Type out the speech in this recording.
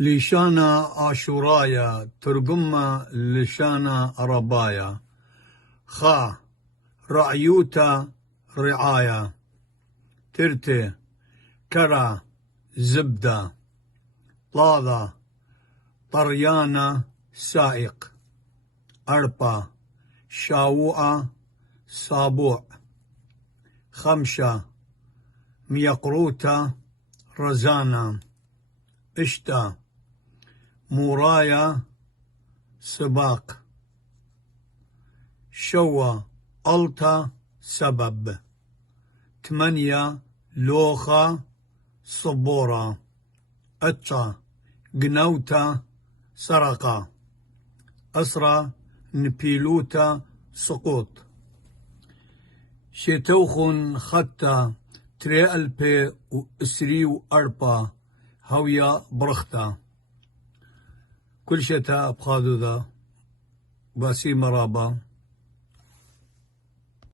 لشانا عاشورايا ترجمة لشانا ربايا خا رعيوتا رعايا ترتي كرا زبدة طاضة طريانا سائق أربا شاوؤة صابوع خمشة ميقروتا رزانا اشتا مورايا سباق شوى ألتا سبب 8 لوخا صبورة أتشا جنوتا سرقة أسرى نبيلوتا سقوط شتوخن خطا 3,024 هويا برختا كل شتا بخاذو ذا باسي مرابا